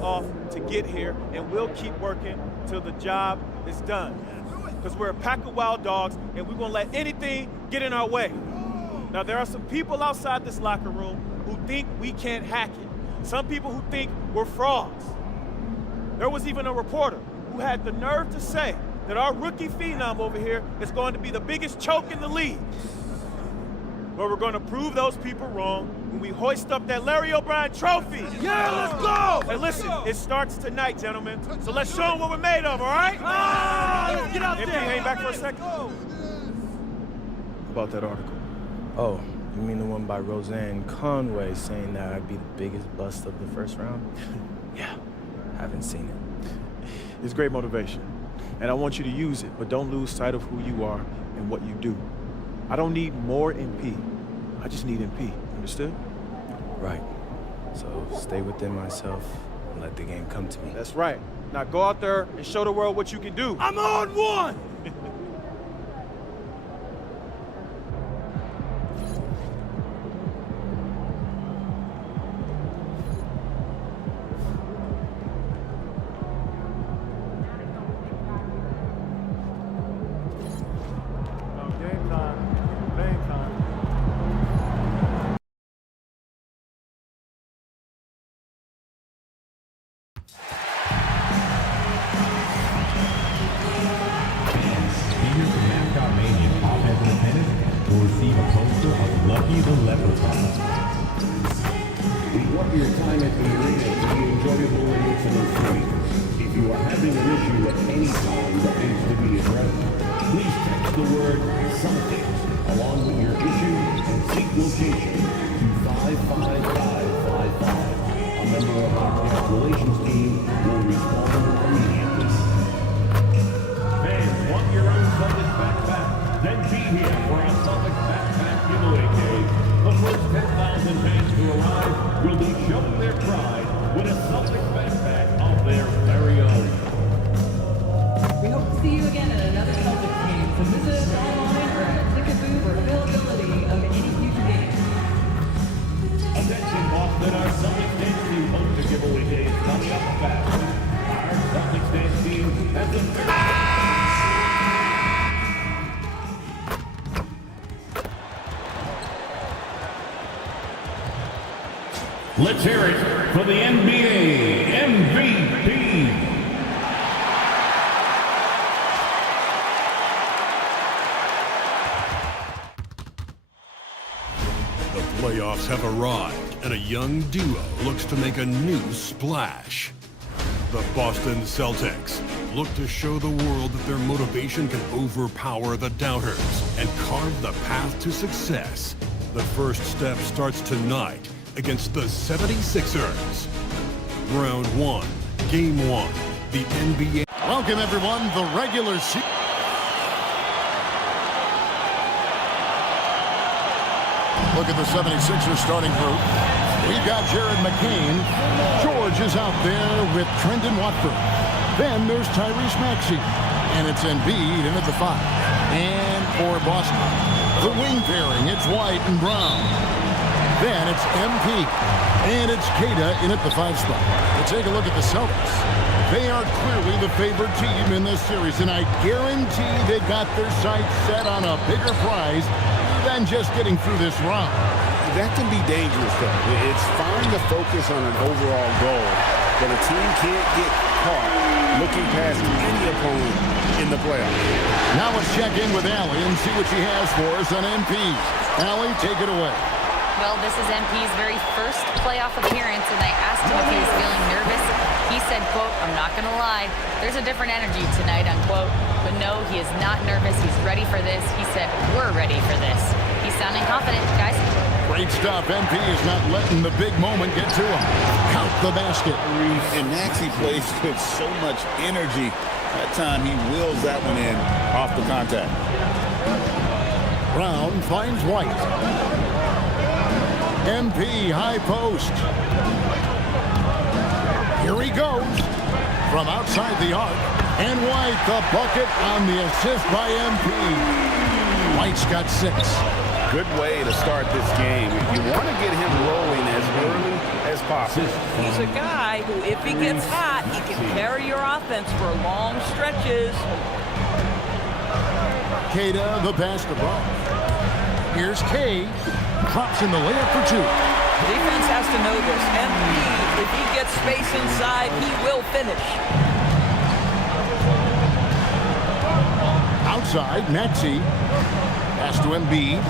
off to get here, and we'll keep working till the job is done. Because we're a pack of wild dogs, and we won't let anything get in our way. Now, there are some people outside this locker room who think we can't hack it. Some people who think we're frauds. There was even a reporter who had the nerve to say that our rookie phenom over here is going to be the biggest choke in the league. But we're going to prove those people wrong when we hoist up that Larry O'Brien trophy. Yeah, let's go! Hey, listen, it starts tonight, gentlemen. So let's show them what we're made of, all right? Let's get out MP, there. hang back for a second. About that article. Oh, you mean the one by Roseanne Conway saying that I'd be the biggest bust of the first round? Yeah, haven't seen it. It's great motivation, and I want you to use it, but don't lose sight of who you are and what you do. I don't need more MP. I just need MP. Understood? Right. So stay within myself and let the game come to me. That's right. Now go out there and show the world what you can do. I'm on one! Lucky the Leprechaun. We want your time at the arena to be enjoyable and incident-free. If you are having an issue at any time that needs to be addressed, please text the word something along with your issue and seek location to 55555. A member of our guest relations team will respond immediately. Fans, want your own Celtics backpack? Then be here for our Celtics backpack giveaway day. The first 10,000 fans to arrive will be showing their pride with a Celtics backpack of their very own. We hope to see you again at another Celtics game, so visit us online or at ticket booth for availability of any future game. Attention, Boston, our Celtics dance team hopes to giveaway days coming up fast. Our Celtics dance team has the Let's hear it for the NBA MVP. The playoffs have arrived, and a young duo looks to make a new splash. The Boston Celtics look to show the world that their motivation can overpower the doubters and carve the path to success. The first step starts tonight against the 76ers. Round 1, Game 1, the NBA. Welcome, everyone, the regular season. Look at the 76ers starting group. We've got Jared McCain. George is out there with Trendon Watford. Then there's Tyrese Maxey. And it's Embiid in at the 5. And for Boston, the wing pairing, it's White and Brown. Then it's MP, and it's Keita in at the 5 spot. We'll take a look at the Celtics. They are clearly the favored team in this series, and I guarantee they got their sights set on a bigger prize than just getting through this round. That can be dangerous, though. It's fine to focus on an overall goal, but a team can't get caught looking past any opponent in the playoffs. Now let's check in with Allie and see what she has for us on MP. Allie, take it away. Well, this is MP's very first playoff appearance, and I asked him if he was feeling nervous. He said, quote, "I'm not going to lie, there's a different energy tonight," unquote. But no, he is not nervous. He's ready for this. He said, "We're ready for this." He's sounding confident, guys. Great stuff. MP is not letting the big moment get to him. Count the basket. And Maxey plays with so much energy. That time he wheels that one in off the contact. Brown finds White. MP high post. Here he goes from outside the arc. And White, the bucket on the assist by MP. White's got 6. Good way to start this game. You want to get him rolling as early as as possible. He's a guy who, if he gets hot, he can carry your offense for long stretches. Queta, the pass to Brown. Here's Kay. Drops in the layup for two. Defense has to know this. MP, if he gets space inside, he will finish. Outside, Maxey. Pass to Embiid.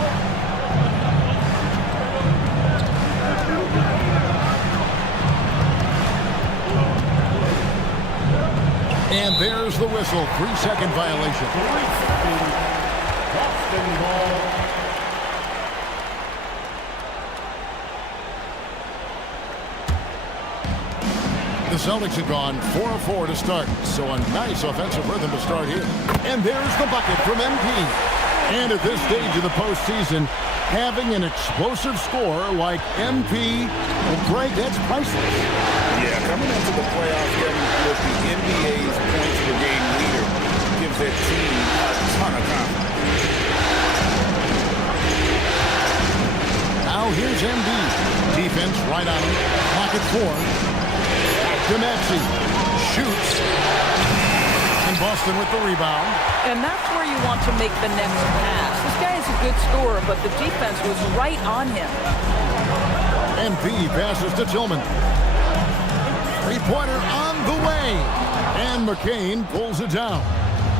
And there's the whistle. 3-second violation. Boston ball. The Celtics have gone 4 of 4 to start, so a nice offensive rhythm to start here. And there's the bucket from MP. And at this stage of the postseason, having an explosive scorer like MP, well, Greg, that's priceless. Yeah, coming into the playoffs, Kevin, with the NBA's points per game leader gives their team a ton of confidence. Now here's Embiid. Defense right on him. Clock at 4. To Maxey. Shoots. And Boston with the rebound. And that's where you want to make the next pass. This guy is a good scorer, but the defense was right on him. MP passes to Tillman. Three-pointer on the way. And McCain pulls it down.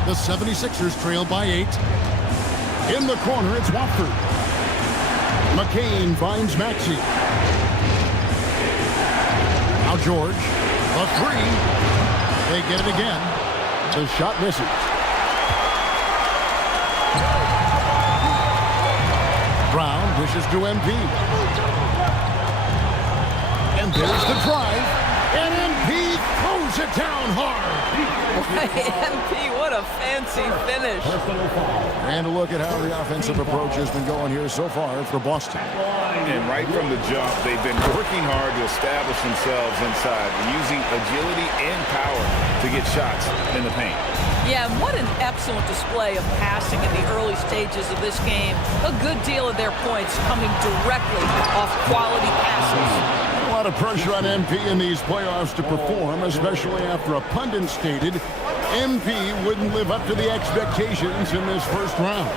The 76ers trail by 8. In the corner, it's Watford. McCain finds Maxey. Now George. The three. They get it again. The shot misses. Brown dishes to MP. And there's the drive. And MP throws it down hard. MP, what a fancy finish. And a look at how the offensive approach has been going here so far for Boston. And right from the jump, they've been working hard to establish themselves inside, using agility and power to get shots in the paint. Yeah, and what an excellent display of passing in the early stages of this game. A good deal of their points coming directly off quality passes. A lot of pressure on MP in these playoffs to perform, especially after a pundit stated MP wouldn't live up to the expectations in this first round.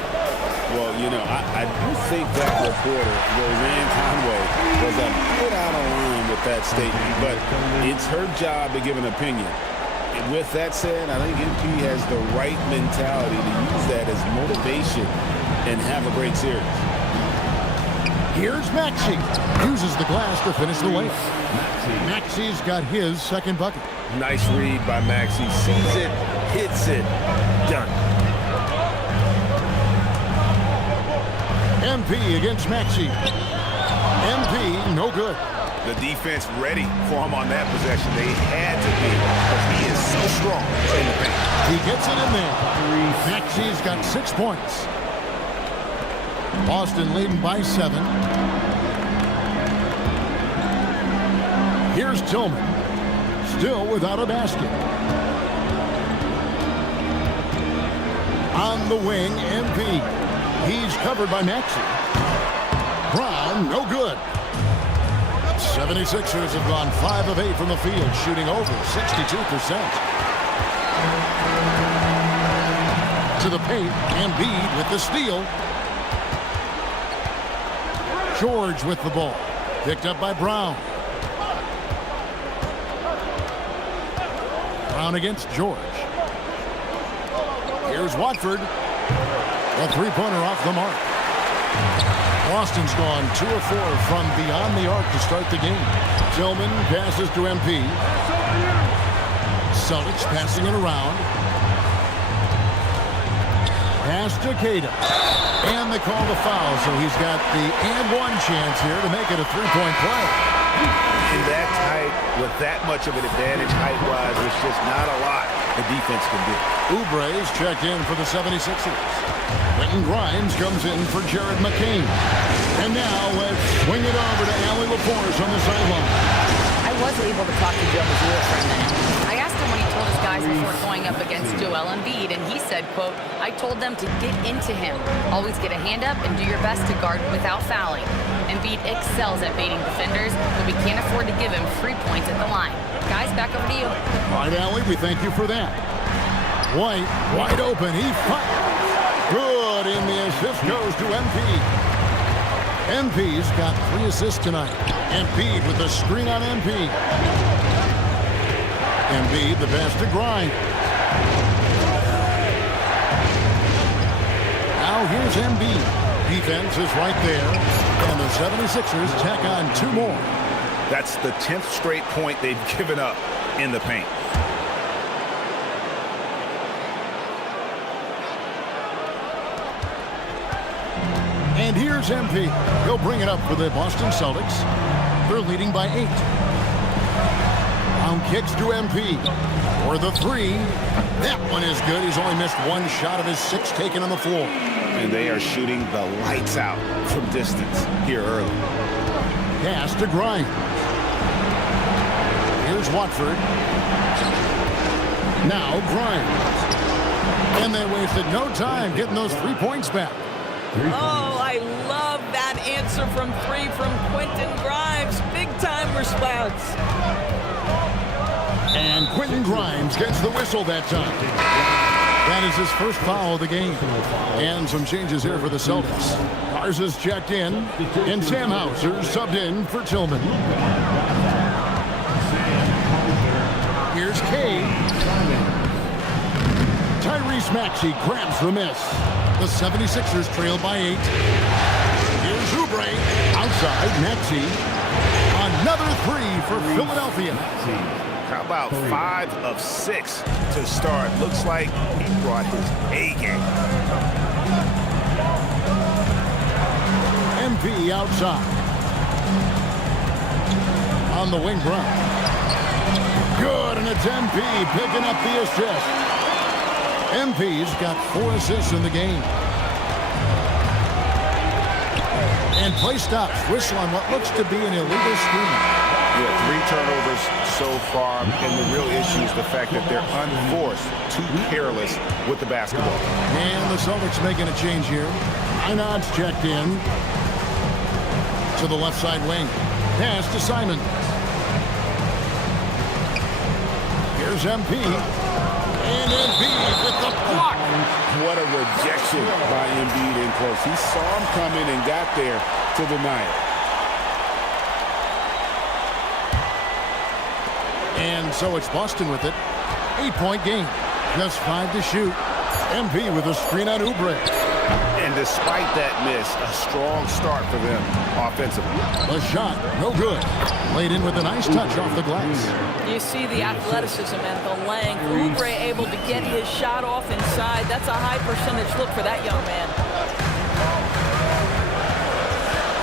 Well, you know, I do think that reporter, Roseanne Conway, was a bit out of line with that statement, but it's her job to give an opinion. And with that said, I think MP has the right mentality to use that as motivation and have a great series. Here's Maxey. Uses the glass to finish the layup. Maxey's got his second bucket. Nice read by Maxey. Sees it, hits it, done. MP against Maxey. MP, no good. The defense ready for him on that possession. They had to be, because he is so strong in the paint. He gets it in there. Maxey's got 6 points. Boston leading by 7. Here's Tillman. Still without a basket. On the wing, MP. He's covered by Maxey. Brown, no good. 76ers have gone 5 of 8 from the field, shooting over 62%. To the paint, Embiid with the steal. George with the ball. Picked up by Brown. Brown against George. Here's Watford. A three-pointer off the mark. Boston's gone 2 of 4 from beyond the arc to start the game. Tillman passes to MP. Celtics passing it around. Pass to Queta. And they call the foul, so he's got the and one chance here to make it a three-point play. In that tight, with that much of an advantage height-wise, there's just not a lot the defense can do. Oubre's checked in for the 76ers. Quentin Grimes comes in for Jared McCain. And now let's swing it over to Allie LaForce on the sideline. I was able to talk to Joe Mazzulla for a minute. I asked him when he told his guys before going up against Joel Embiid, and he said, quote, "I told them to get into him. Always get a hand up and do your best to guard without fouling." Embiid excels at baiting defenders, but we can't afford to give him free points at the line. Guys, back over to you. All right, Allie, we thank you for that. White, wide open. He fires. Good, and the assist goes to MP. MP's got 3 assists tonight. Embiid with the screen on MP. Embiid, the pass to Grimes. Now here's Embiid. Defense is right there. And the 76ers tack on 2 more. That's the 10th straight point they've given up in the paint. And here's MP. He'll bring it up for the Boston Celtics. They're leading by 8. Round kicks to MP. For the 3. That one is good. He's only missed 1 shot of his 6 taken on the floor. And they are shooting the lights out from distance here early. Pass to Grimes. Here's Watford. Now Grimes. And they wasted no time getting those 3 points back. Oh, I love that answer from 3 from Quentin Grimes. Big-time response. And Quentin Grimes gets the whistle that time. That is his first foul of the game. And some changes here for the Celtics. Garza's checked in, and Sam Hauser subbed in for Tillman. Here's Cade. Tyrese Maxey grabs the miss. The 76ers trail by 8. Here's Oubre. Outside, Maxey. Another 3 for Philadelphia. How about 5 of 6 to start? Looks like he brought his A game. MP outside. On the wing, Brown. Good, and it's MP picking up the assist. MP's got 4 assists in the game. And play stops. Whistle on what looks to be an illegal screen. Yeah, 3 turnovers so far, and the real issue is the fact that they're unforced, too careless with the basketball. And the Celtics making a change here. Einad's checked in to the left side wing. Pass to Simon. Here's MP. And Embiid with the block. What a rejection by Embiid in close. He saw him coming and got there to deny it. And so it's Boston with it. 8-point game. Just 5 to shoot. MP with a screen on Oubre. And despite that miss, a strong start for them offensively. The shot, no good. Laid in with a nice touch off the glass. You see the athleticism and the length. Oubre able to get his shot off inside. That's a high percentage look for that young man.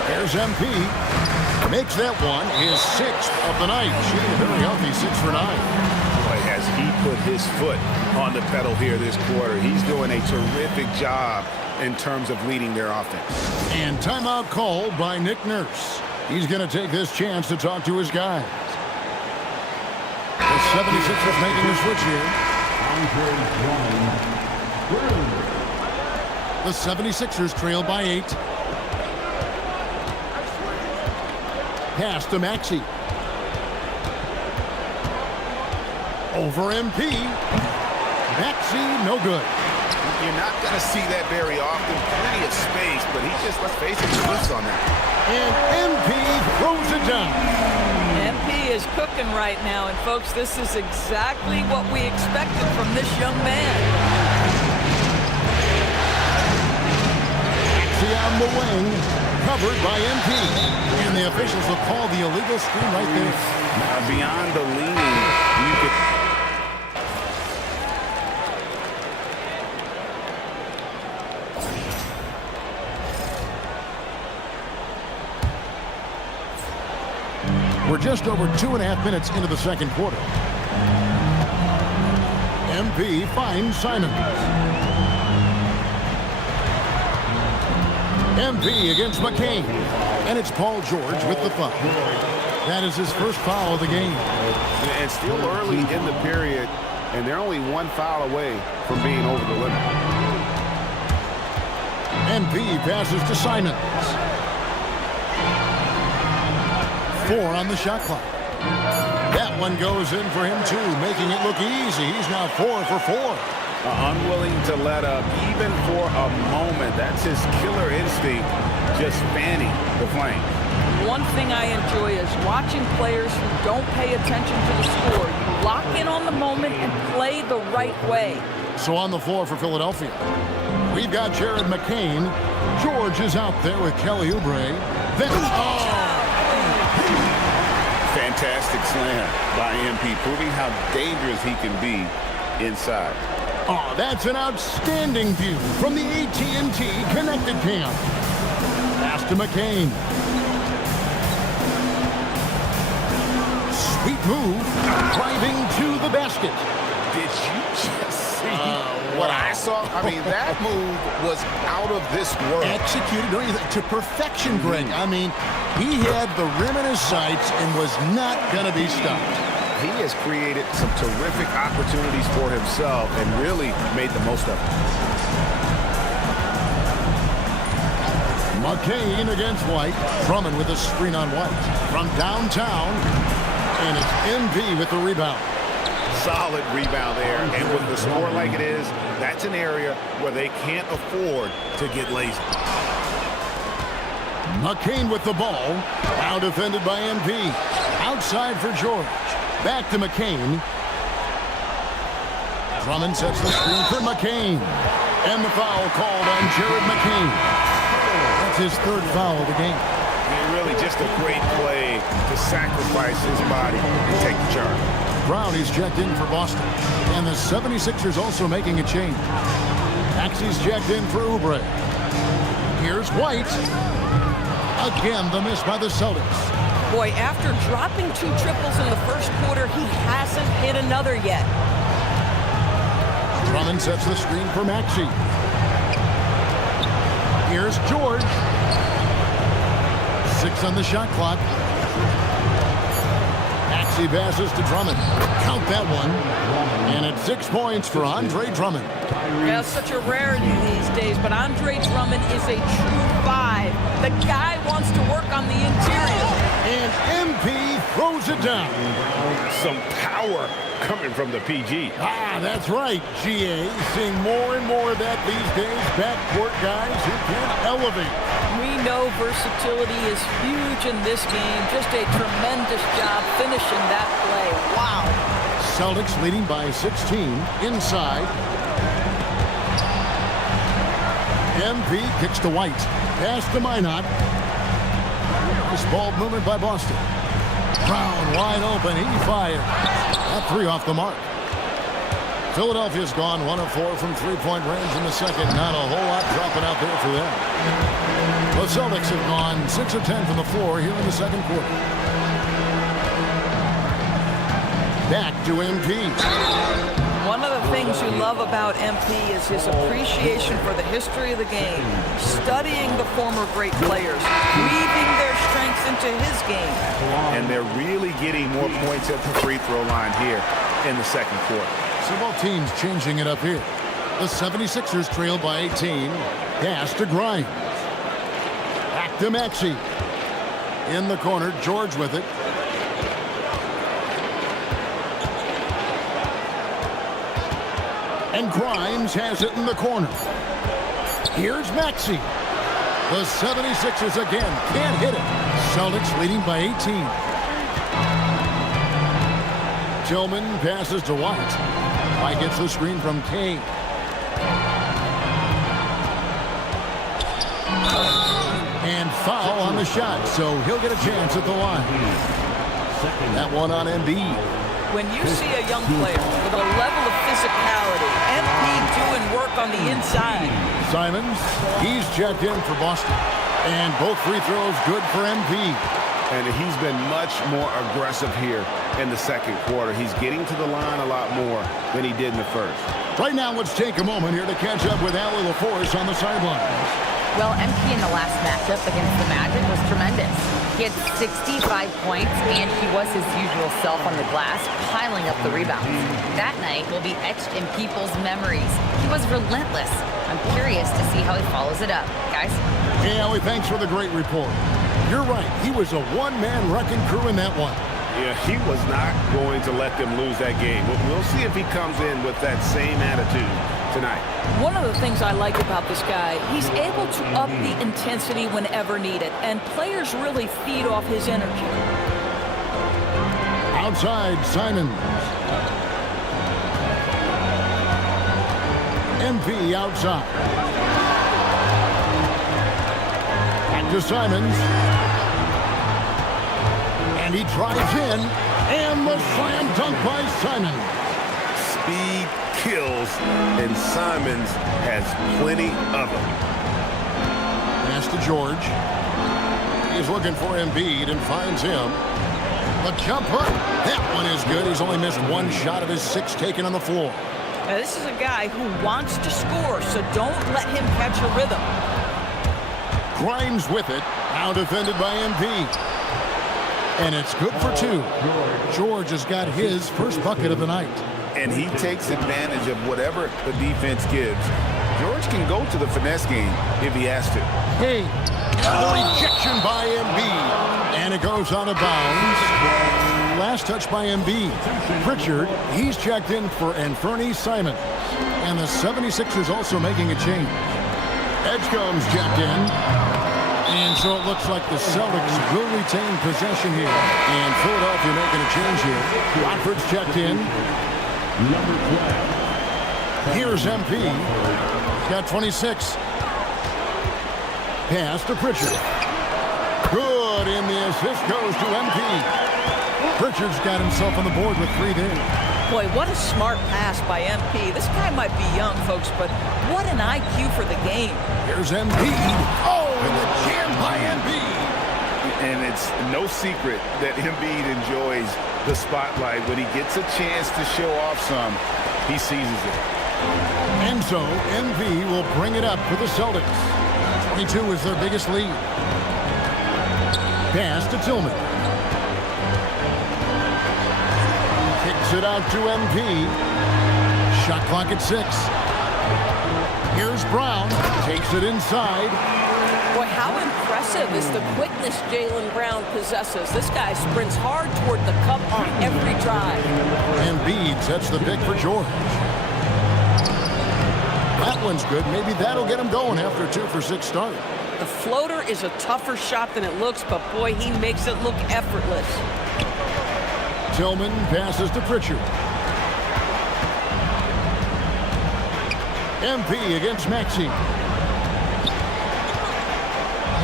There's MP. Makes that one his 6th of the night. Shooting a very healthy 6 for 9. Boy, has he put his foot on the pedal here this quarter. He's doing a terrific job in terms of leading their offense. And timeout called by Nick Nurse. He's going to take this chance to talk to his guys. The 76ers making the switch here. The 76ers trail by 8. Pass to Maxey. Over MP. Maxey, no good. You're not going to see that very often. Plenty of space, but he just, let's face it, slips on that. And MP throws it down. MP is cooking right now, and folks, this is exactly what we expected from this young man. Maxey on the wing, covered by MP. And the officials will call the illegal screen right there. Beyond the leaning, you could... We're just over 2.5 minutes into the second quarter. MP finds Simon. MP against McCain. And it's Paul George with the foul. That is his first foul of the game. And still early in the period, and they're only 1 foul away from being over the limit. MP passes to Simons. 4 on the shot clock. That one goes in for him, too, making it look easy. He's now 4 for 4. Unwilling to let up even for a moment. That's his killer instinct, just fanning the flame. One thing I enjoy is watching players who don't pay attention to the score. You lock in on the moment and play the right way. So on the floor for Philadelphia, we've got Jared McCain. George is out there with Kelly Oubre. Then, Fantastic slam by MP, proving how dangerous he can be inside. Oh, that's an outstanding view from the AT&T Connected Cam. Pass to McCain. Sweet move, driving to the basket. Did you just see what I saw? I mean, that move was out of this world. Executed, don't you think, to perfection, Greg. I mean, he had the rim in his sights and was not going to be stopped. He has created some terrific opportunities for himself and really made the most of it. McCain against White. Drummond with a screen on White. From downtown, and it's MV with the rebound. Solid rebound there, and with the score like it is, that's an area where they can't afford to get lazy. McCain with the ball. Now defended by MV. Outside for George. Back to McCain. Drummond sets the screen for McCain. And the foul called on Jared McCain. That's his 3rd foul of the game. And really just a great play to sacrifice his body and take the charge. Brown is checked in for Boston. And the 76ers also making a change. Maxey's checked in for Oubre. Here's White. Again, the miss by the Celtics. Boy, after dropping 2 triples in the first quarter, he hasn't hit another yet. Drummond sets the screen for Maxey. Here's George. 6 on the shot clock. Maxey passes to Drummond. Count that one. And it's 6 points for Andre Drummond. Yeah, such a rarity these days, but Andre Drummond is a true 5. The guy wants to work on the interior. And MP throws it down. Some power coming from the PG. Ah, that's right, GA. Seeing more and more of that these days. Backcourt guys who can elevate. We know versatility is huge in this game. Just a tremendous job finishing that play. Wow. Celtics leading by 16 inside. MP kicks to White. Pass to Minot. Nice ball movement by Boston. Brown wide open. He fired. That 3 off the mark. Philadelphia's gone 1 of 4 from 3-point range in the second. Not a whole lot dropping out there for them. The Celtics have gone 6 of 10 from the floor here in the second quarter. Back to MP. One of the things you love about MP is his appreciation for the history of the game, studying the former great players, weaving their strengths into his game. And they're really getting more points at the free throw line here in the second quarter. So both teams changing it up here. The 76ers trail by 18. Pass to Grimes. Back to Maxey. In the corner, George with it. And Grimes has it in the corner. Here's Maxey. The 76ers again can't hit it. Celtics leading by 18. Tillman passes to White. White gets the screen from Kane. And foul on the shot, so he'll get a chance at the line. That one on Embiid. When you see a young player with a level of physicality, MP doing work on the inside. Simons, he's checked in for Boston. And both free throws good for MP. And he's been much more aggressive here in the second quarter. He's getting to the line a lot more than he did in the first. Right now, let's take a moment here to catch up with Allie LaForce on the sideline. Well, MP in the last matchup against the Magic was tremendous. He had 65 points, and he was his usual self on the glass, piling up the rebounds. That night will be etched in people's memories. He was relentless. I'm curious to see how he follows it up. Guys? Hey, Allie, thanks for the great report. You're right. He was a one-man wrecking crew in that one. Yeah, he was not going to let them lose that game. We'll see if he comes in with that same attitude tonight. One of the things I like about this guy, he's able to up the intensity whenever needed, and players really feed off his energy. Outside, Simons. MP outside. Back to Simons. And he drives in, and the slam dunk by Simons. Speed kills, and Simons has plenty of them. Pass to George. He's looking for Embiid and finds him. The jumper, that one is good. He's only missed one shot of his 6 taken on the floor. Now, this is a guy who wants to score, so don't let him catch a rhythm. Grimes with it, now defended by Embiid. And it's good for 2. George has got his first bucket of the night. And he takes advantage of whatever the defense gives. George can go to the finesse game if he has to. Hey, the rejection by Embiid. And it goes out of bounds. Last touch by Embiid. Pritchard, he's checked in for Anthony Simons. And the 76ers also making a change. Edgecombe's checked in. And so it looks like the Celtics will retain possession here. And Philadelphia making a change here. Watford's checked in. Number 12. Here's MP. Got 26. Pass to Pritchard. Good, and the assist goes to MP. Pritchard's got himself on the board with 3 there. Boy, what a smart pass by MP. This guy might be young, folks, but what an IQ for the game. Here's Embiid. Oh, and the jam by Embiid. And it's no secret that Embiid enjoys the spotlight. When he gets a chance to show off some, he seizes it. And so, MV will bring it up for the Celtics. 22 is their biggest lead. Pass to Tillman. Kicks it out to MP. Shot clock at 6. Here's Brown. Takes it inside. Boy, how impressive is the quickness Jaylen Brown possesses. This guy sprints hard toward the cup on every drive. Embiid sets the pick for George. That one's good. Maybe that'll get him going after a 2 for 6 start. The floater is a tougher shot than it looks, but boy, he makes it look effortless. Tillman passes to Pritchard. MP against Maxey.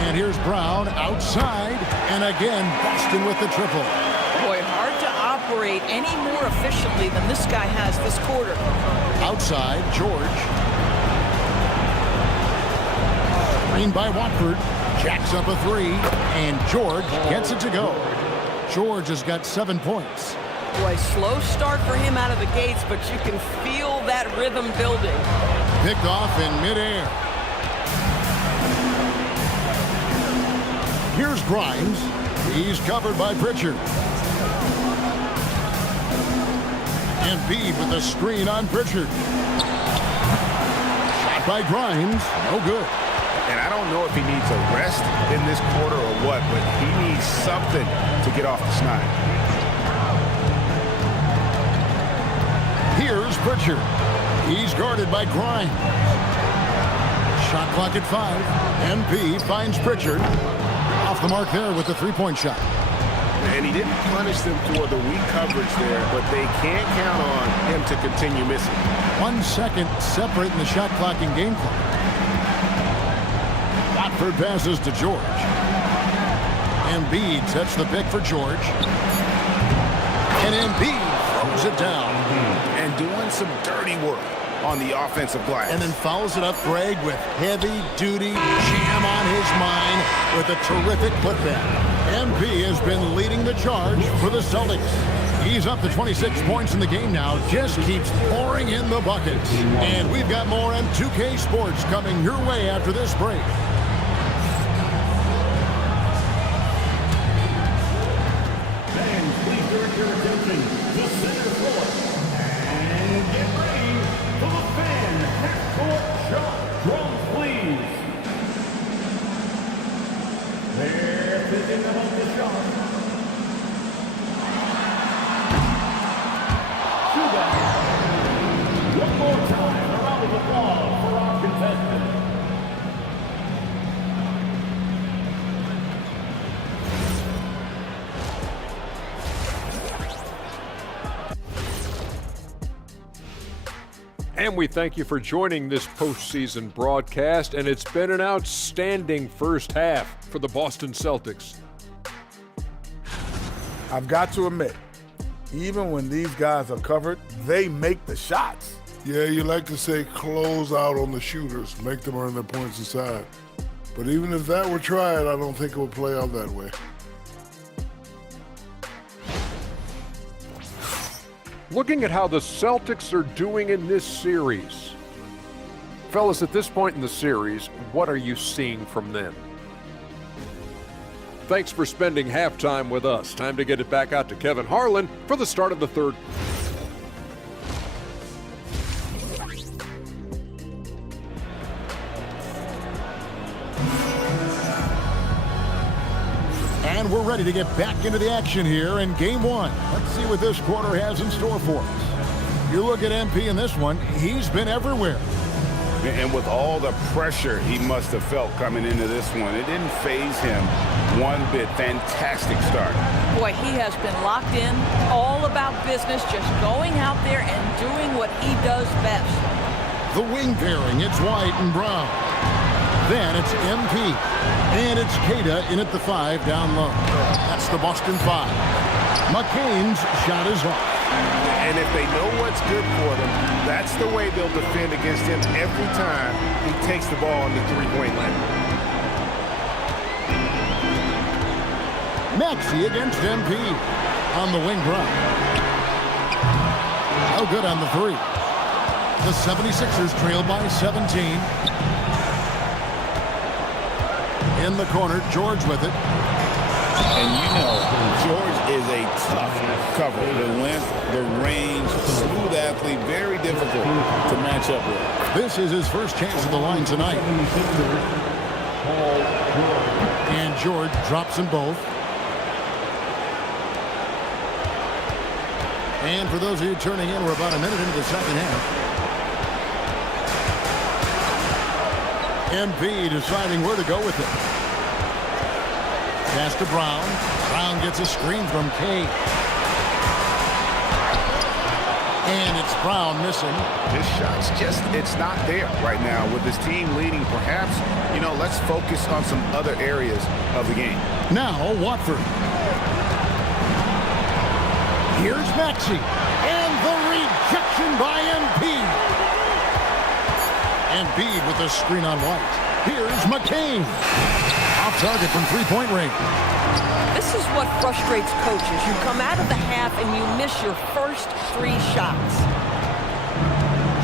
And here's Brown outside. And again, Boston with the triple. Boy, hard to operate any more efficiently than this guy has this quarter. Outside, George. Screen by Watford. Jacks up a 3. And George gets it to go. George has got 7 points. Boy, slow start for him out of the gates, but you can feel that rhythm building. Picked off in midair. Here's Grimes. He's covered by Pritchard. Embiid with a screen on Pritchard. Shot by Grimes. No good. And I don't know if he needs a rest in this quarter or what, but he needs something to get off the snide. Here's Pritchard. He's guarded by Grimes. Shot clock at 5. MP finds Pritchard. Off the mark there with the 3-point shot. And he didn't punish them for the weak coverage there, but they can't count on him to continue missing. 1 second separating the shot clock and game clock. Watford passes to George. Embiid sets the pick for George. And Embiid throws it down. And doing some dirty work on the offensive glass. And then fouls it up, Greg, with heavy-duty jam on his mind with a terrific putback. MP has been leading the charge for the Celtics. He's up to 26 points in the game now. Just keeps pouring in the buckets. And we've got more on 2K Sports coming your way after this break. Fans, please direct your attention to center court. And get ready for the fan half-court shot. Drums, please. Their more time, a round of applause for our contestants. And we thank you for joining this postseason broadcast, and it's been an outstanding first half for the Boston Celtics. I've got to admit, even when these guys are covered, they make the shots. Yeah, you like to say close out on the shooters, make them earn their points inside. But even if that were tried, I don't think it would play out that way. Looking at how the Celtics are doing in this series. Fellas, at this point in the series, what are you seeing from them? Thanks for spending halftime with us. Time to get it back out to Kevin Harlan for the start of the third. And we're ready to get back into the action here in game one. Let's see what this quarter has in store for us. You look at MP in this one, he's been everywhere. And with all the pressure he must have felt coming into this one, it didn't faze him one bit. Fantastic start. Boy, he has been locked in, all about business, just going out there and doing what he does best. The wing pairing, it's White and Brown. Then it's MP. And it's Queta in at the 5 down low. That's the Boston 5. McCain's shot is off. And if they know what's good for them, that's the way they'll defend against him every time he takes the ball in the three-point line. Maxey against MP on the wing drive. No good on the 3. The 76ers trail by 17. In the corner, George with it. And you know, George is a tough cover. The length, the range, smooth athlete, very difficult to match up with. This is his first chance at the line tonight. And George drops them both. And for those of you turning in, we're about a minute into the second half. MP deciding where to go with it. Pass to Brown. Brown gets a screen from Kay. And it's Brown missing. His shot's just, it's not there right now. With his team leading, perhaps, you know, let's focus on some other areas of the game. Now, Watford. Here's Maxey. And the rejection by MP. Embiid with a screen on White. Here's McCain. Off target from three-point range. This is what frustrates coaches. You come out of the half and you miss your first 3 shots.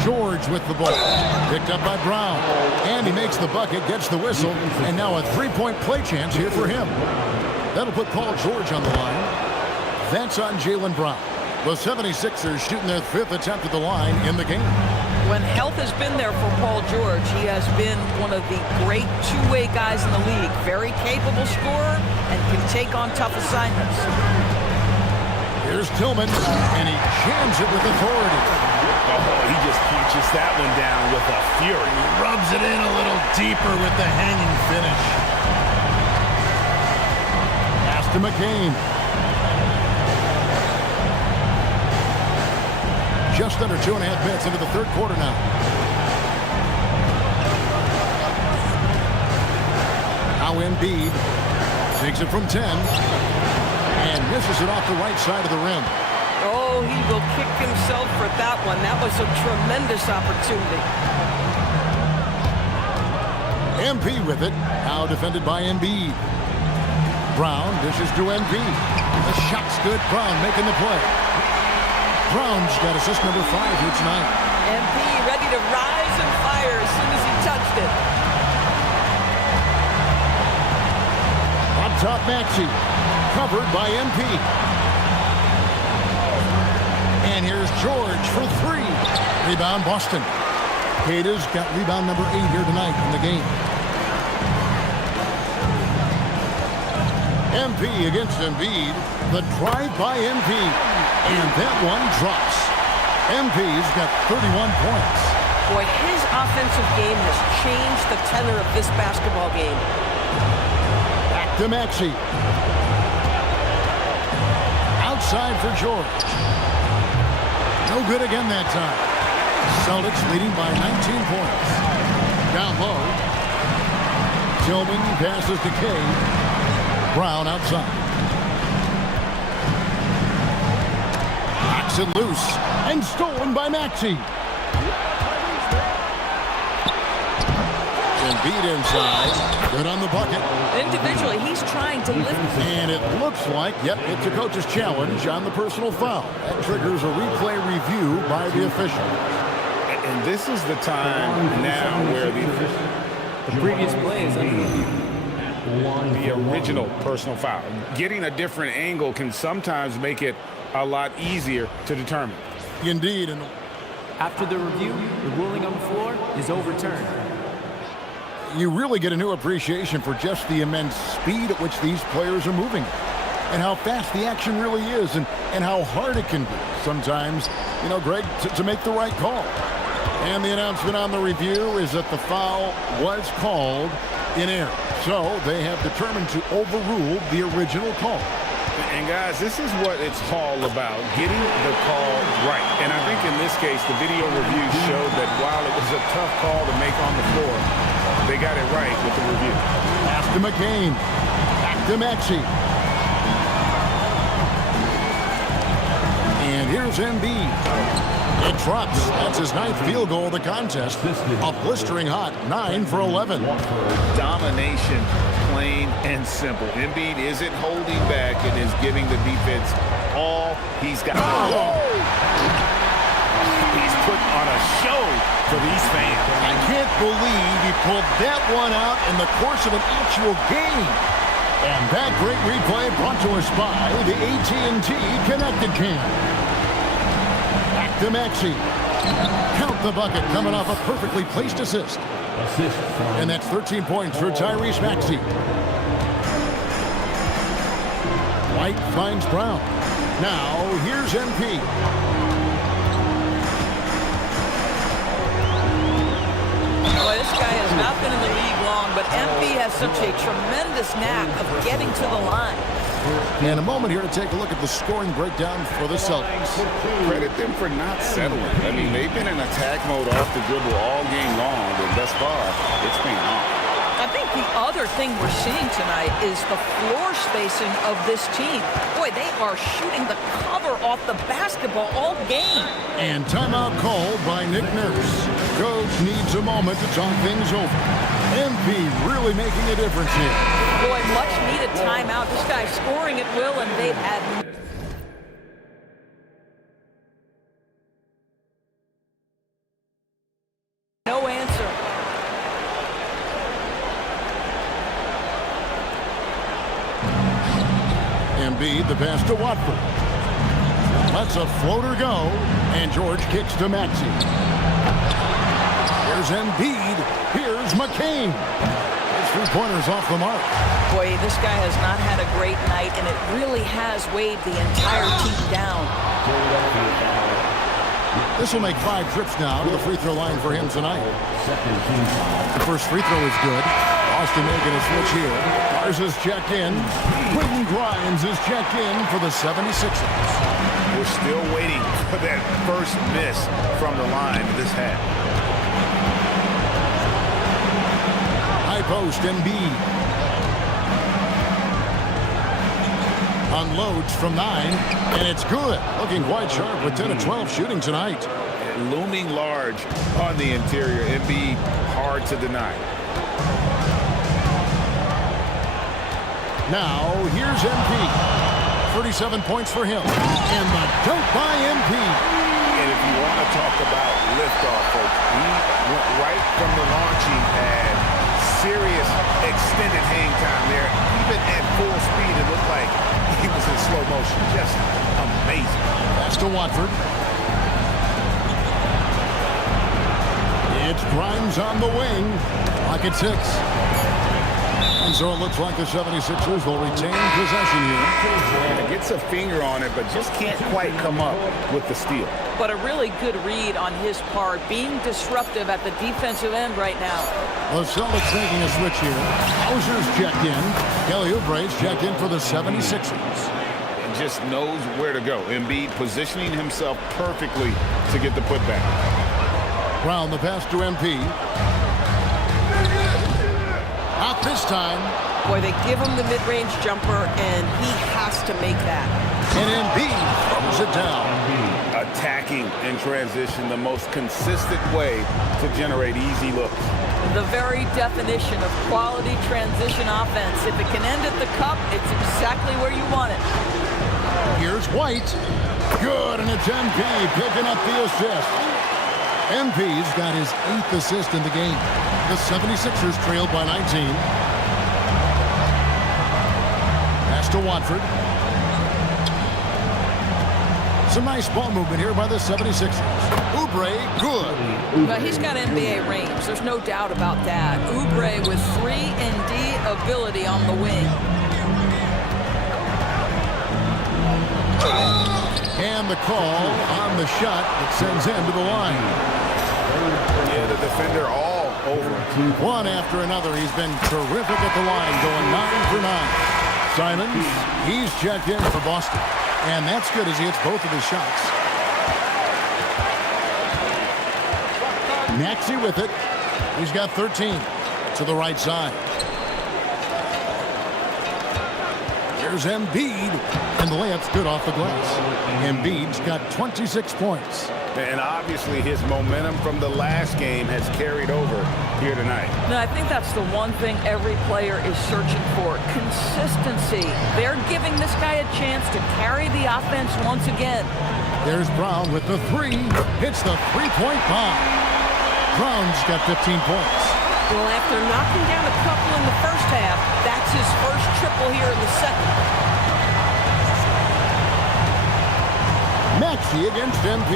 George with the ball. Picked up by Brown. And he makes the bucket, gets the whistle, and now a three-point play chance here for him. That'll put Paul George on the line. That's on Jaylen Brown. The 76ers shooting their 5th attempt at the line in the game. When health has been there for Paul George, he has been one of the great two-way guys in the league. Very capable scorer and can take on tough assignments. Here's Tillman, and he jams it with authority. Oh, he just punches that one down with a fury. He rubs it in a little deeper with the hanging finish. Pass to McCain. Just under 2.5 minutes into the third quarter now. Now Embiid takes it from 10 and misses it off the right side of the rim. Oh, he will kick himself for that one. That was a tremendous opportunity. MP with it. Now defended by Embiid. Brown dishes to Embiid. The shot's good. Brown making the play. Brown's got assist number 5 here tonight. MP ready to rise and fire as soon as he touched it. Up top, Maxey. Covered by MP. And here's George for 3. Rebound, Boston. Queta's got rebound number 8 here tonight in the game. MP against Embiid. The drive by MP. And that one drops. MP's got 31 points. Boy, his offensive game has changed the tenor of this basketball game. Back to Maxey. Outside for George. No good again that time. Celtics leading by 19 points. Down low. Tillman passes to Cade. Brown outside. Knocks it loose and stolen by Maxey. Embiid inside. Good on the bucket. Individually, he's trying to lift. And it looks like, yep, it's a coach's challenge on the personal foul. That triggers a replay review by the official. And this is the time now where the previous play is the original personal foul. Getting a different angle can sometimes make it a lot easier to determine. Indeed. And after the review, the ruling on the floor is overturned. You really get a new appreciation for just the immense speed at which these players are moving and how fast the action really is and how hard it can be sometimes, you know, Greg, to make the right call. And the announcement on the review is that the foul was called in error. So they have determined to overrule the original call. And guys, this is what it's all about, getting the call right. And I think in this case, the video review showed that while it was a tough call to make on the floor, they got it right with the review. Pass to McCain. Back to Maxey. And here's Embiid. It drops. That's his 9th field goal of the contest. A blistering hot 9 for 11. Domination, plain and simple. Embiid isn't holding back and is giving the defense all he's got. Oh! He's putting on a show for these fans. I can't believe he pulled that one out in the course of an actual game. And that great replay brought to us by the AT&T Connected Cam. Back to Maxey. Count the bucket coming off a perfectly placed assist. And that's 13 points for Tyrese Maxey. White finds Brown. Now here's MP. Boy, this guy has not been in the league long, but MP has such a tremendous knack of getting to the line. And a moment here to take a look at the scoring breakdown for the Celtics. Credit them for not settling. I mean, they've been in attack mode off the dribble all game long, but thus far, it's been off. I think the other thing we're seeing tonight is the floor spacing of this team. Boy, they are shooting the cover off the basketball all game. And timeout called by Nick Nurse. Coach needs a moment to talk things over. MP really making a difference here. Boy, much needed timeout. This guy's scoring at will, and they've had no answer. Embiid, the pass to Watford. Lets a floater go, and George kicks to Maxey. Here's Embiid. Here's McCain. His 3-pointers off the mark. Boy, this guy has not had a great night, and it really has weighed the entire team down. This will make 5 trips now to the free throw line for him tonight. The first free throw is good. Austin making a switch here. Mars is checked in. Quentin Grimes is checked in for the 76ers. We're still waiting for that first miss from the line this half. High post, Embiid. Unloads from 9, and it's good. Looking quite sharp with 10 of 12 shooting tonight. And looming large on the interior. Embiid, hard to deny. Now, here's MP. 37 points for him. And the dunk by MP. And if you want to talk about liftoff, folks, he went right from the launching pad. Serious extended hang time there. Even at full speed, it looked like he was in slow motion. Just amazing. Pass to Watford. It's Grimes on the wing. Pocket 6. And so it looks like the 76ers will retain possession here. Yeah, gets a finger on it, but just can't quite come up with the steal. But a really good read on his part, being disruptive at the defensive end right now. The Celtics making a switch here. Hauser's checked in. Kelly Oubre's checked in for the 76ers. And just knows where to go. Embiid positioning himself perfectly to get the putback. Brown, the pass to MP. Not this time. Boy, they give him the mid-range jumper, and he has to make that. And Embiid throws it down. Attacking in transition, the most consistent way to generate easy looks. The very definition of quality transition offense. If it can end at the cup, it's exactly where you want it. Here's White. Good, and it's MP picking up the assist. MP's got his 8th assist in the game. The 76ers trailed by 19. Pass to Watford. Some nice ball movement here by the 76ers. Oubre, good. But he's got NBA range. There's no doubt about that. Oubre with 3-and-D ability on the wing. And the call on the shot that sends him to the line. Yeah, the defender all over. One after another. He's been terrific at the line, going 9 for 9. Simons, he's checked in for Boston. And that's good as he hits both of his shots. Maxey with it. He's got 13 to the right side. Here's Embiid. And the layup's good off the glass. Embiid's got 26 points. And obviously his momentum from the last game has carried over here tonight. No, I think that's the one thing every player is searching for. Consistency. They're giving this guy a chance to carry the offense once again. There's Brown with the 3. Hits the three-point bomb. Brown's got 15 points. Well, after knocking down a couple in the first half, that's his first triple here in the second. Maxey against MP.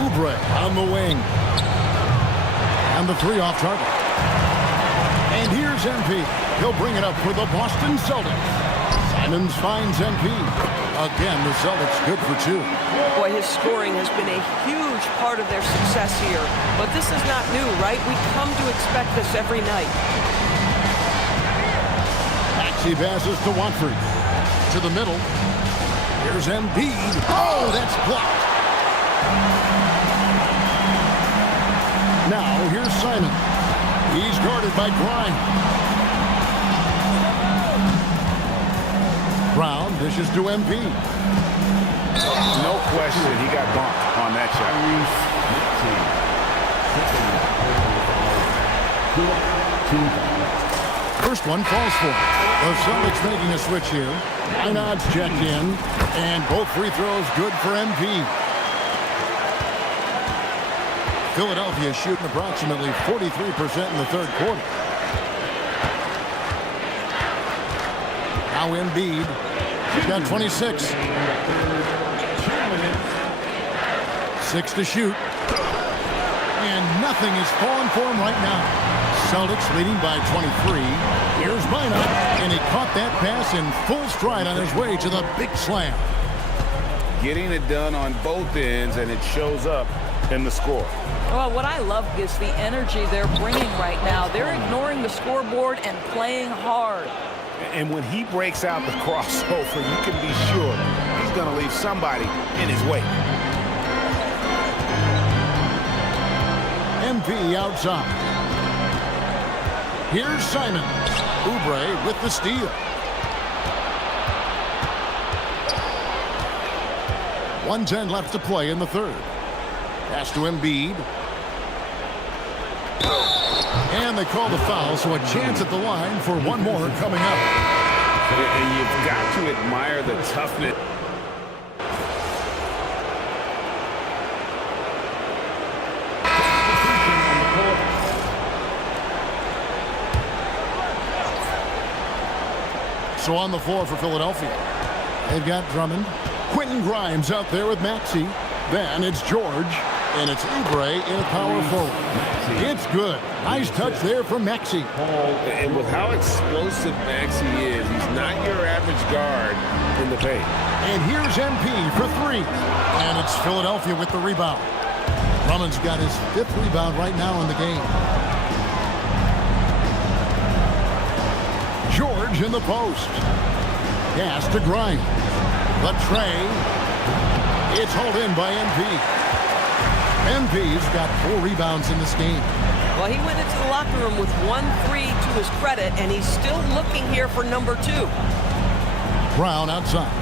Oubre on the wing. And the 3 off target. And here's MP. He'll bring it up for the Boston Celtics. Simons finds MP. Again, the Celtics good for 2. Boy, his scoring has been a huge part of their success here. But this is not new, right? We come to expect this every night. Maxey passes to Watford. To the middle. Here's Embiid. Oh, that's blocked. Now, here's Simon. He's guarded by Grimes. Brown dishes to Embiid. No question, he got bumped on that shot. First one falls for him. The Celtics making a switch here. Einad's checked in, and both free throws good for MP. Philadelphia shooting approximately 43% in the third quarter. Now Embiid, he's got 26. 6 to shoot. And nothing is falling for him right now. Celtics leading by 23. Here's Minot, and he caught that pass in full stride on his way to the big slam. Getting it done on both ends, and it shows up in the score. Well, what I love is the energy they're bringing right now. They're ignoring the scoreboard and playing hard. And when he breaks out the crossover, you can be sure he's going to leave somebody in his wake. MP outside. Here's Simon. Oubre with the steal. .110 left to play in the third. Pass to Embiid. And they call the foul, so a chance at the line for one more coming up. And you've got to admire the toughness. So on the floor for Philadelphia, they've got Drummond. Quentin Grimes out there with Maxey. Then it's George. And it's Oubre in a power forward. It's good. Nice touch there from Maxey. And with how explosive Maxey is, he's not your average guard in the paint. And here's MP for three. And it's Philadelphia with the rebound. Drummond's got his 5th rebound right now in the game. George in the post. Pass to Grimes. The tray. It's hauled in by MP. MP's got 4 rebounds in this game. Well, he went into the locker room with 1-3 to his credit, and he's still looking here for number 2. Brown outside.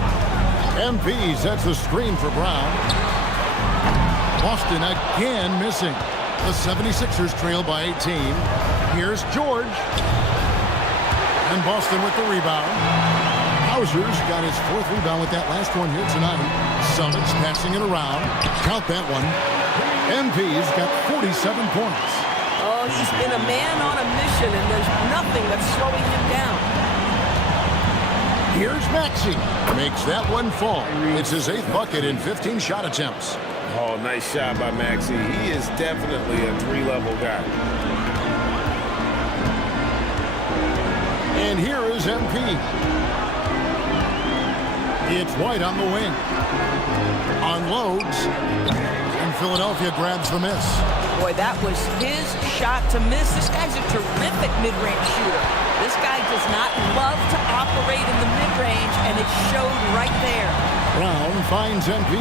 MP sets the screen for Brown. Boston again missing. The 76ers trail by 18. Here's George. And Boston with the rebound. Hauser's got his 4th rebound with that last one here tonight. Celtics passing it around. Count that one. MP's got 47 points. Oh, he's been a man on a mission, and there's nothing that's slowing him down. Here's Maxey. Makes that one fall. It's his 8th bucket in 15 shot attempts. Oh, nice shot by Maxey. He is definitely a 3-level guy. And here is MP. It's White on the wing. Unloads. And Philadelphia grabs the miss. Boy, that was his shot to miss. This guy's a terrific mid-range shooter. This guy does not love to operate in the mid-range, and it showed right there. Brown finds MP.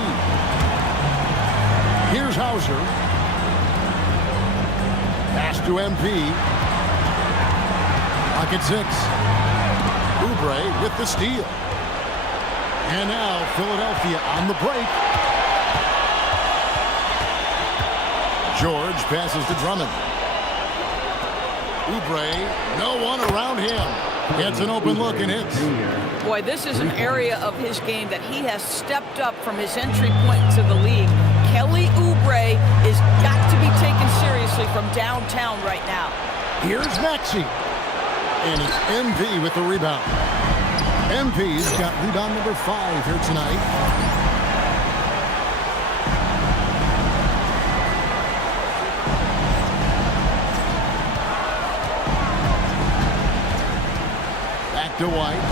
Here's Hauser. Pass to MP. Pocket 6. Oubre with the steal. And now Philadelphia on the break. George passes to Drummond. Oubre, no one around him. Gets an open look and hits. Boy, this is an area of his game that he has stepped up from his entry point to the league. Kelly Oubre is got to be taken seriously from downtown right now. Here's Maxey. And it's MP with the rebound. MP's got rebound number 5 here tonight. Back to White.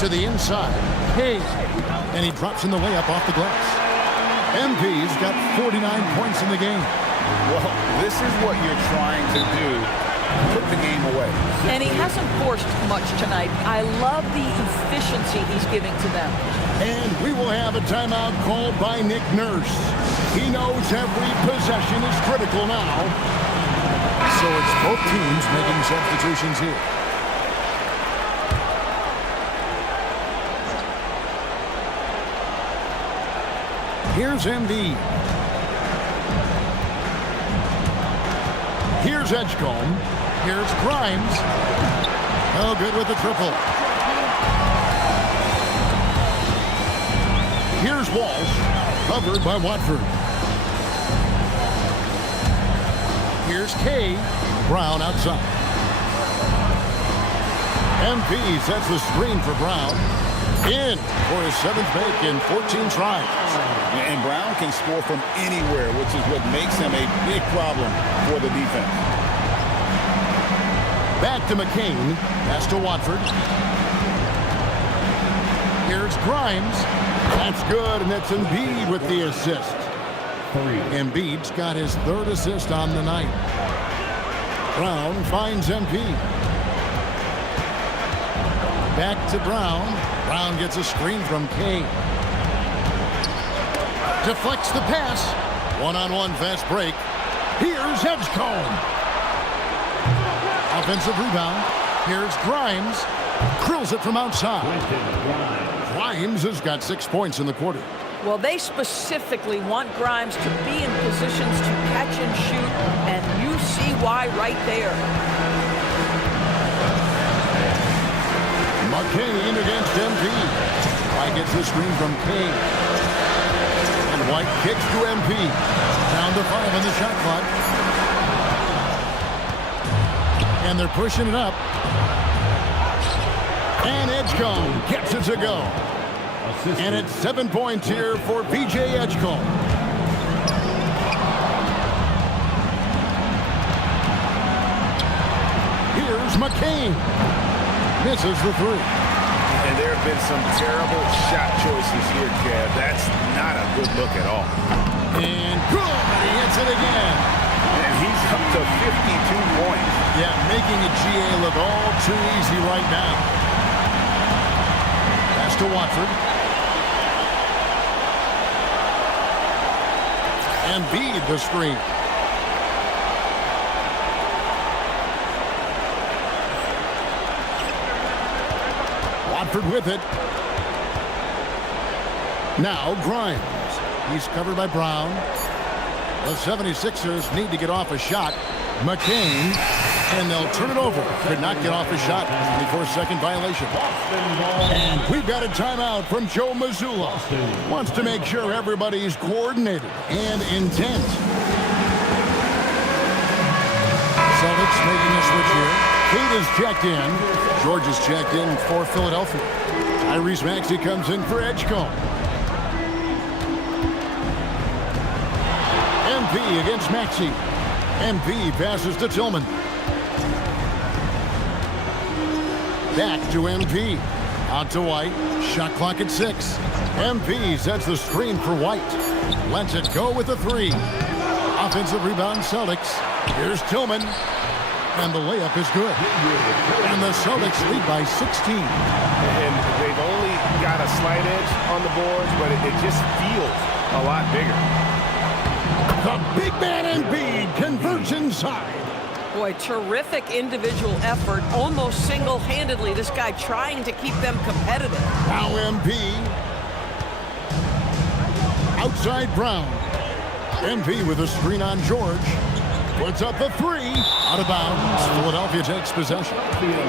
To the inside. Hayes. And he drops in the layup off the glass. MP's got 49 points in the game. Well, this is what you're trying to do. Put the game away. And he hasn't forced much tonight. I love the efficiency he's giving to them. And we will have a timeout called by Nick Nurse. He knows every possession is critical now. So it's both teams making substitutions here. Here's Embiid. Here's Edgecombe. Here's Grimes. Oh, good with the triple. Here's Walsh. Covered by Watford. Here's Kay. Brown outside. MP sets the screen for Brown. In for his 7th make in 14 tries. And Brown can score from anywhere, which is what makes him a big problem for the defense. Back to McCain. Pass to Watford. Here's Grimes. That's good, and that's Embiid with the assist. Embiid's got his 3rd assist on the night. Brown finds MP. Back to Brown. Brown gets a screen from Kane. Deflects the pass. One-on-one fast break. Here's Edgecombe. Offensive rebound. Here's Grimes. Krills it from outside. Grimes has got 6 points in the quarter. Well, they specifically want Grimes to be in positions to catch and shoot, and you see why right there. McCain against MP. White gets the screen from Kane. And White kicks to MP. Down to 5 on the shot clock. And they're pushing it up. And Edgecombe gets it to go. And it's 7 points here for B.J. Edgecombe. Here's McCain. Misses the three. And there have been some terrible shot choices here, Kev. That's not a good look at all. And good. He hits it again. And he's up to 52 points. Yeah, making a GA look all too easy right now. Pass to Watford. Embiid the screen. Watford with it. Now Grimes. He's covered by Brown. The 76ers need to get off a shot. McCain, and they'll turn it over. Could not get off a shot. 24-second violation. And we've got a timeout from Joe Mazzulla. Wants to make sure everybody's coordinated and intent. Celtics making a switch here. Kate is checked in. George is checked in for Philadelphia. Tyrese Maxey comes in for Edgecombe. MP against Maxey. MP passes to Tillman. Back to MP. Out to White. Shot clock at 6. MP sets the screen for White. Lets it go with the 3. Offensive rebound Celtics. Here's Tillman. And the layup is good. And the Celtics lead by 16. And they've only got a slight edge on the boards, but it just feels a lot bigger. The big man Embiid converts inside. Boy, terrific individual effort, almost single-handedly. This guy trying to keep them competitive. Now MP. Outside Brown. MP with a screen on George. Puts up the 3. Out of bounds. Philadelphia takes possession.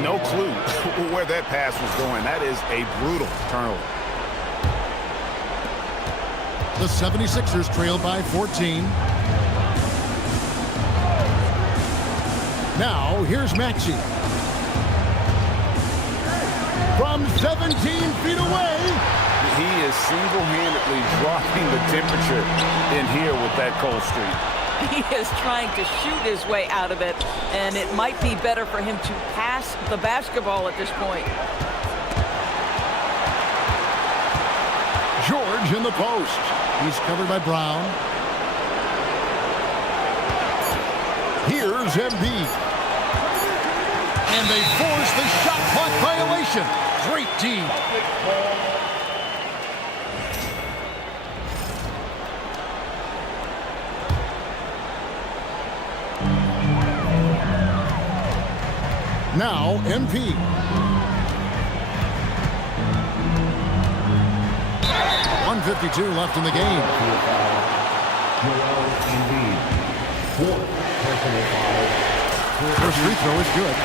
No clue where that pass was going. That is a brutal turnover. The 76ers trail by 14. Now, here's Maxey. From 17 feet away. He is single-handedly dropping the temperature in here with that cold streak. He is trying to shoot his way out of it, and it might be better for him to pass the basketball at this point. George in the post. He's covered by Brown. Here's Embiid. And they force the shot clock violation. Great team. Now, MP. .152 left in the game. First free throw is good.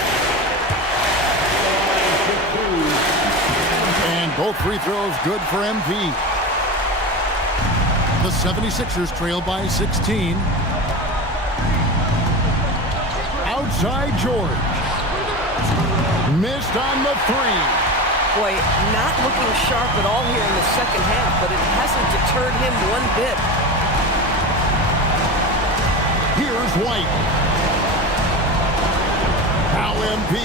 And both free throws good for MP. The 76ers trail by 16. Outside George. Missed on the 3. Boy, not looking sharp at all here in the second half, but it hasn't deterred him one bit. Here's White. Now MP.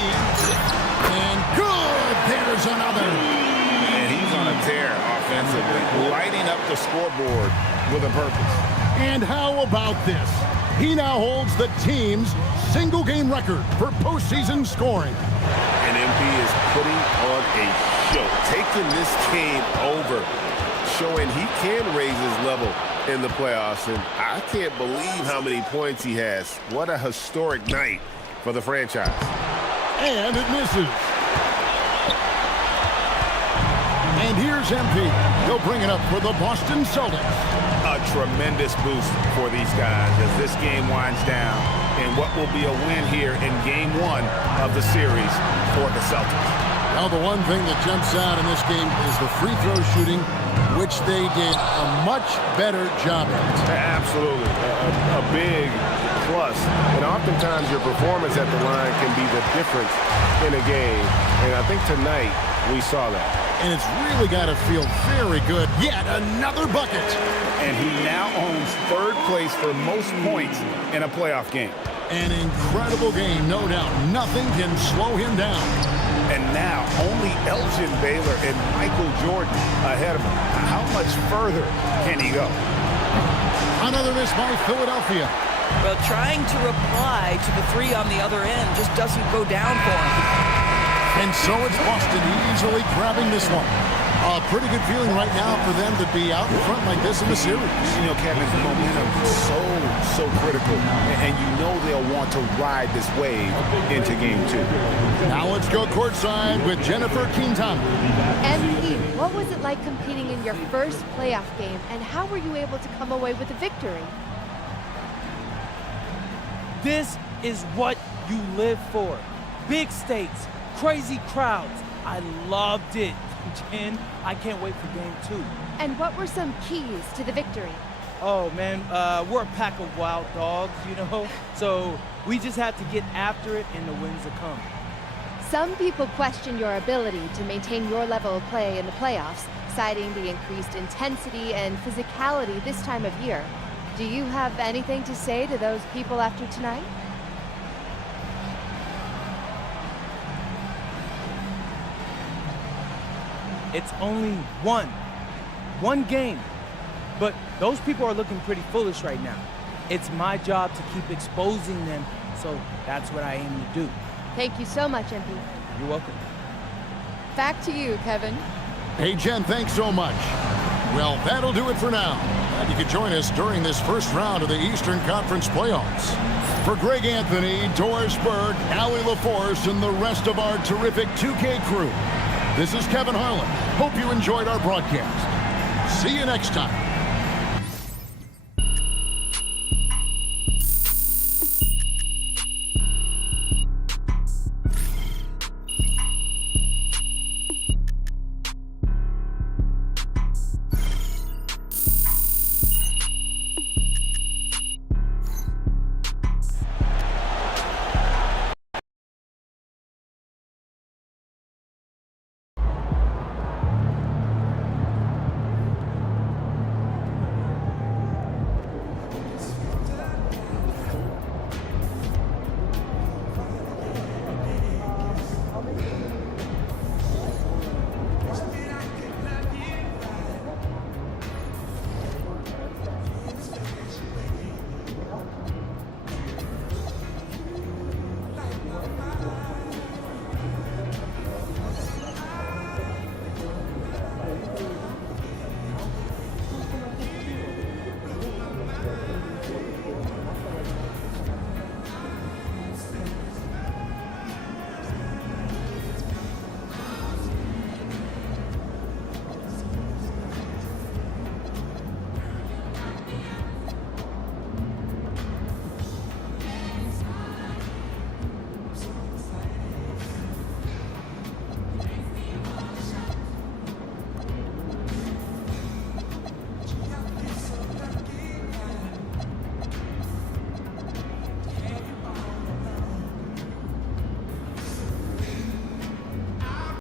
And good. There's another. And he's on a tear offensively, lighting up the scoreboard with a purpose. And how about this? He now holds the team's single-game record for postseason scoring. And MP is putting on a show, taking this game over, showing he can raise his level in the playoffs. And I can't believe how many points he has. What a historic night for the franchise. And it misses. And here's MP. He'll bring it up for the Boston Celtics. A tremendous boost for these guys as this game winds down and what will be a win here in Game 1 of the series for the Celtics. Now, the one thing that jumps out in this game is the free throw shooting, which they did a much better job at. Absolutely. A big plus. And oftentimes your performance at the line can be the difference in a game. And I think tonight We saw that. And it's really got to feel very good. Yet another bucket. And he now owns third place for most points in a playoff game. An incredible game, no doubt. Nothing can slow him down. And now only Elgin Baylor and Michael Jordan ahead of him. How much further can he go? Another miss by Philadelphia. Well, trying to reply to the three on the other end just doesn't go down for him. And so it's Boston easily grabbing this one. A pretty good feeling right now for them to be out in front like this in the series. You know, Kevin, momentum is so critical. And you know they'll want to ride this wave into game 2. Now let's go courtside with Jennifer Quintana. MP, what was it like competing in your first playoff game, and how were you able to come away with a victory? This is what you live for. Big stakes, crazy crowds. I loved it. Jen, I can't wait for game 2. And what were some keys to the victory? Oh man, we're a pack of wild dogs, you know? So we just have to get after it and the wins will come. Some people question your ability to maintain your level of play in the playoffs, citing the increased intensity and physicality this time of year. Do you have anything to say to those people after tonight? It's only one game. But those people are looking pretty foolish right now. It's my job to keep exposing them, so that's what I aim to do. Thank you so much, MP. You're welcome. Back to you, Kevin. Hey, Jen, thanks so much. Well, that'll do it for now. And you can join us during this first round of the Eastern Conference playoffs. For Greg Anthony, Doris Burke, Allie LaForce, and the rest of our terrific 2K crew, this is Kevin Harlan. Hope you enjoyed our broadcast. See you next time.